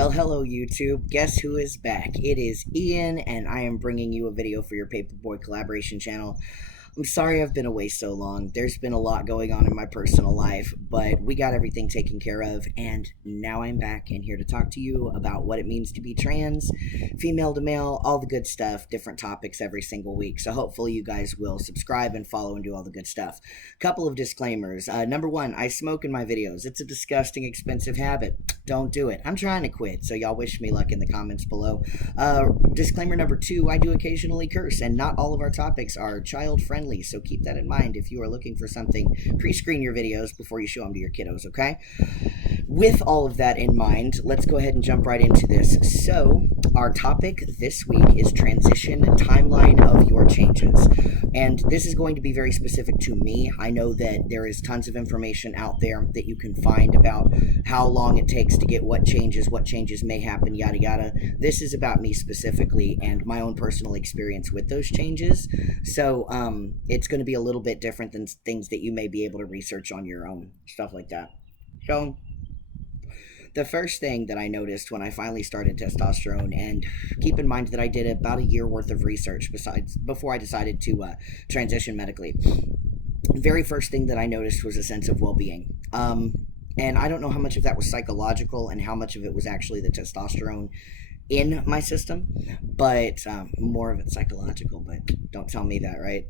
Well, hello YouTube. Guess who is back? It is Ian, and I am bringing you a video for your Paperboy collaboration channel. I'm sorry I've been away so long. There's been a lot going on in my personal life, but we got everything taken care of, and now I'm back and here to talk to you about what it means to be trans, female to male, all the good stuff, different topics every single week. So hopefully you guys will subscribe and follow and do all the good stuff. Couple of disclaimers. Number one, I smoke in my videos. It's a disgusting, expensive habit. Don't do it. I'm trying to quit, so y'all wish me luck in the comments below. Disclaimer number two, I do occasionally curse, and not all of our topics are child friendly, so keep that in mind if you are looking for something. Pre-screen your videos before you show them to your kiddos, okay? With all of that in mind, let's go ahead and jump right into this. So, our topic this week is transition timeline of your changes. And this is going to be very specific to me. I know that there is tons of information out there that you can find about how long it takes to get what changes may happen, yada yada. This is about me specifically and my own personal experience with those changes. So it's going to be a little bit different than things that you may be able to research on your own, stuff like that. So the first thing that I noticed when I finally started testosterone, and keep in mind that I did about a year worth of research before I decided to transition medically. Very first thing that I noticed was a sense of well-being. And I don't know how much of that was psychological and how much of it was actually the testosterone in my system, but more of it psychological, but don't tell me that, right?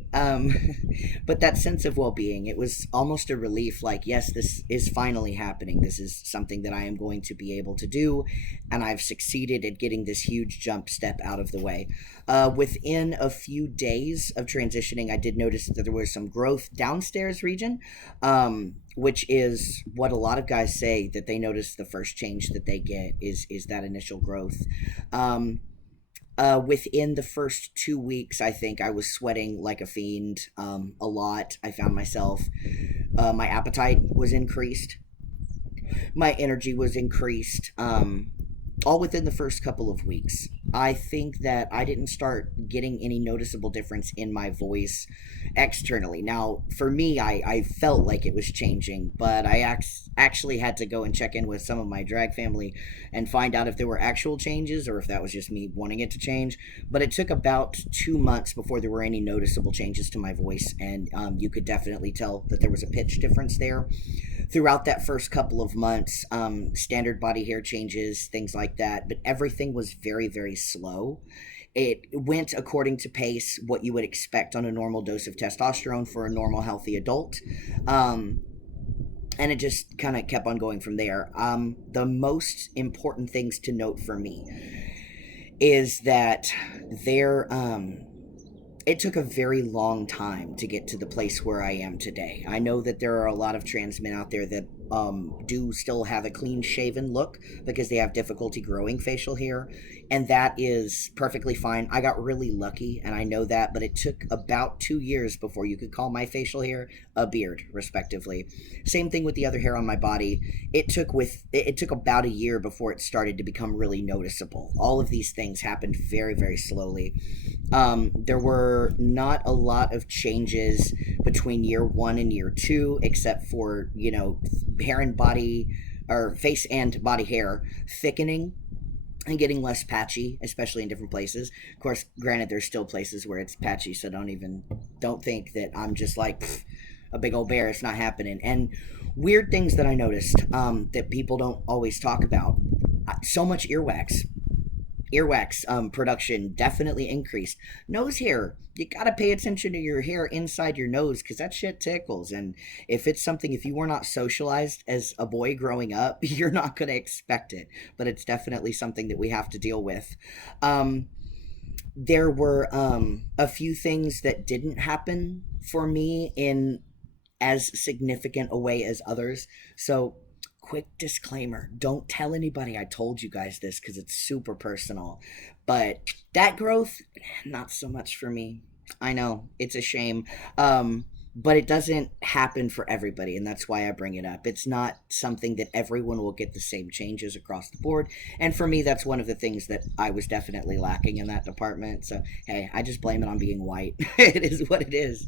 But that sense of well-being, it was almost a relief, like, yes, this is finally happening. This is something that I am going to be able to do, and I've succeeded at getting this huge jump step out of the way. Within a few days of transitioning, I did notice that there was some growth downstairs region, which is what a lot of guys say that they notice the first change that they get is that initial growth. Within the first 2 weeks, I think I was sweating like a fiend a lot. I found myself, my appetite was increased, my energy was increased, all within the first couple of weeks. I think that I didn't start getting any noticeable difference in my voice externally. Now, for me, I felt like it was changing, but I actually had to go and check in with some of my drag family and find out if there were actual changes or if that was just me wanting it to change. But it took about 2 months before there were any noticeable changes to my voice, and you could definitely tell that there was a pitch difference there. Throughout that first couple of months, standard body hair changes, things like that, but everything was very, very slow. It went according to pace, what you would expect on a normal dose of testosterone for a normal, healthy adult. And it just kind of kept on going from there. The most important things to note for me is that it took a very long time to get to the place where I am today. I know that there are a lot of trans men out there that do still have a clean shaven look because they have difficulty growing facial hair, and that is perfectly fine. I got really lucky, and I know that, but it took about 2 years before you could call my facial hair a beard, respectively. Same thing with the other hair on my body. It took about a year before it started to become really noticeable. All of these things happened very, very slowly. There were not a lot of changes between year 1 and year 2, except for, hair and body, or face and body hair thickening and getting less patchy, especially in different places. Of course, granted, there's still places where it's patchy, so don't think that I'm just like a big old bear. It's not happening. And weird things that I noticed that people don't always talk about. So much earwax production definitely increased. Nose hair, you gotta pay attention to your hair inside your nose because that shit tickles. And if you were not socialized as a boy growing up, you're not gonna expect it. But it's definitely something that we have to deal with. There were a few things that didn't happen for me in as significant a way as others. So quick disclaimer, don't tell anybody I told you guys this because it's super personal, but that growth, not so much for me. I know, it's a shame, but it doesn't happen for everybody, and that's why I bring it up. It's not something that everyone will get the same changes across the board, and for me, that's one of the things that I was definitely lacking in that department. So hey, I just blame it on being white. It is what it is.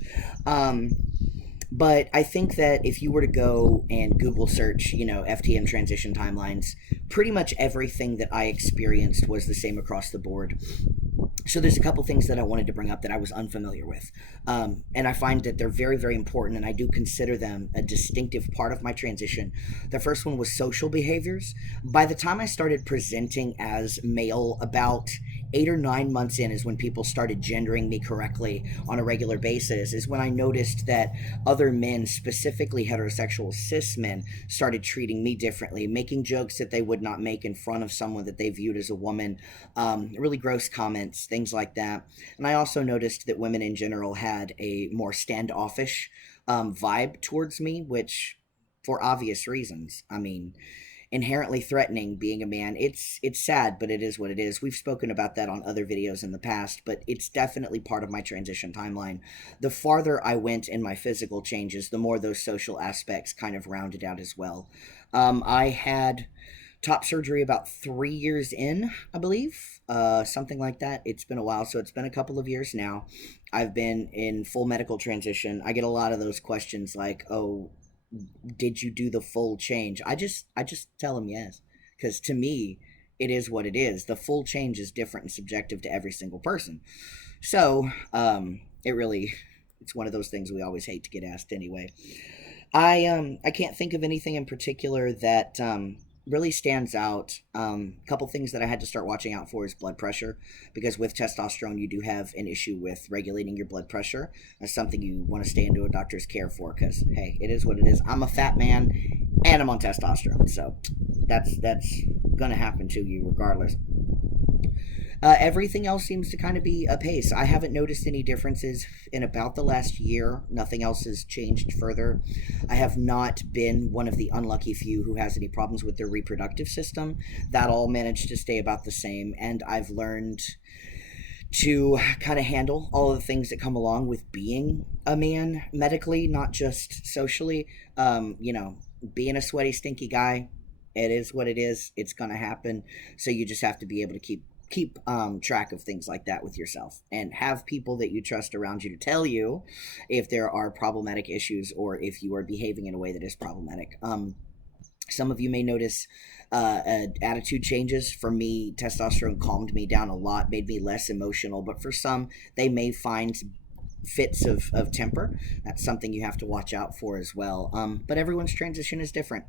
But I think that if you were to go and Google search, FTM transition timelines, pretty much everything that I experienced was the same across the board. So there's a couple things that I wanted to bring up that I was unfamiliar with, and I find that they're very, very important, and I do consider them a distinctive part of my transition. The first one was social behaviors. By the time I started presenting as male, about 8 or 9 months in is when people started gendering me correctly on a regular basis, is when I noticed that other men, specifically heterosexual cis men, started treating me differently, making jokes that they would not make in front of someone that they viewed as a woman, really gross comments, things like that. And I also noticed that women in general had a more standoffish vibe towards me, which, for obvious reasons, I mean, inherently threatening being a man. It's sad, but it is what it is. We've spoken about that on other videos in the past, but it's definitely part of my transition timeline. The farther I went in my physical changes, the more those social aspects kind of rounded out as well. I had top surgery about 3 years in, I believe, something like that. It's been a while, so it's been a couple of years now. I've been in full medical transition. I get a lot of those questions like, "Oh, did you do the full change?" I just tell them yes, because to me, it is what it is. The full change is different and subjective to every single person. So, it really, it's one of those things we always hate to get asked anyway. I can't think of anything in particular that really stands out. A couple things that I had to start watching out for is blood pressure, because with testosterone you do have an issue with regulating your blood pressure. That's something you want to stay into a doctor's care for, because hey, it is what it is. I'm a fat man and I'm on testosterone, so that's gonna happen to you regardless. Everything else seems to kind of be a pace. I haven't noticed any differences in about the last year. Nothing else has changed further. I have not been one of the unlucky few who has any problems with their reproductive system. That all managed to stay about the same, and I've learned to kind of handle all of the things that come along with being a man medically, not just socially. Being a sweaty, stinky guy, it is what it is. It's gonna happen. So you just have to be able to keep track of things like that with yourself, and have people that you trust around you to tell you if there are problematic issues or if you are behaving in a way that is problematic. Some of you may notice attitude changes. For me, testosterone calmed me down a lot, made me less emotional, but for some, they may find fits of temper. That's something you have to watch out for as well. But everyone's transition is different.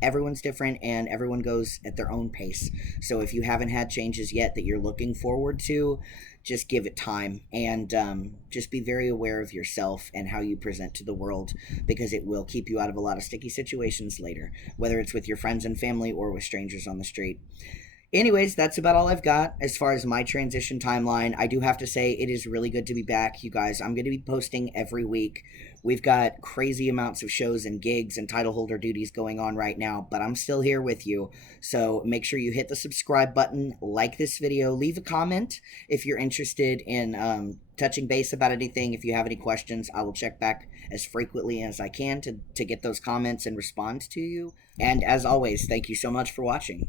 Everyone's different, and everyone goes at their own pace. So if you haven't had changes yet that you're looking forward to, just give it time, and just be very aware of yourself and how you present to the world, because it will keep you out of a lot of sticky situations later, whether it's with your friends and family or with strangers on the street. Anyways, that's about all I've got as far as my transition timeline. I do have to say it is really good to be back, you guys. I'm going to be posting every week. We've got crazy amounts of shows and gigs and title holder duties going on right now, but I'm still here with you. So make sure you hit the subscribe button, like this video, leave a comment if you're interested in touching base about anything. If you have any questions, I will check back as frequently as I can to get those comments and respond to you. And as always, thank you so much for watching.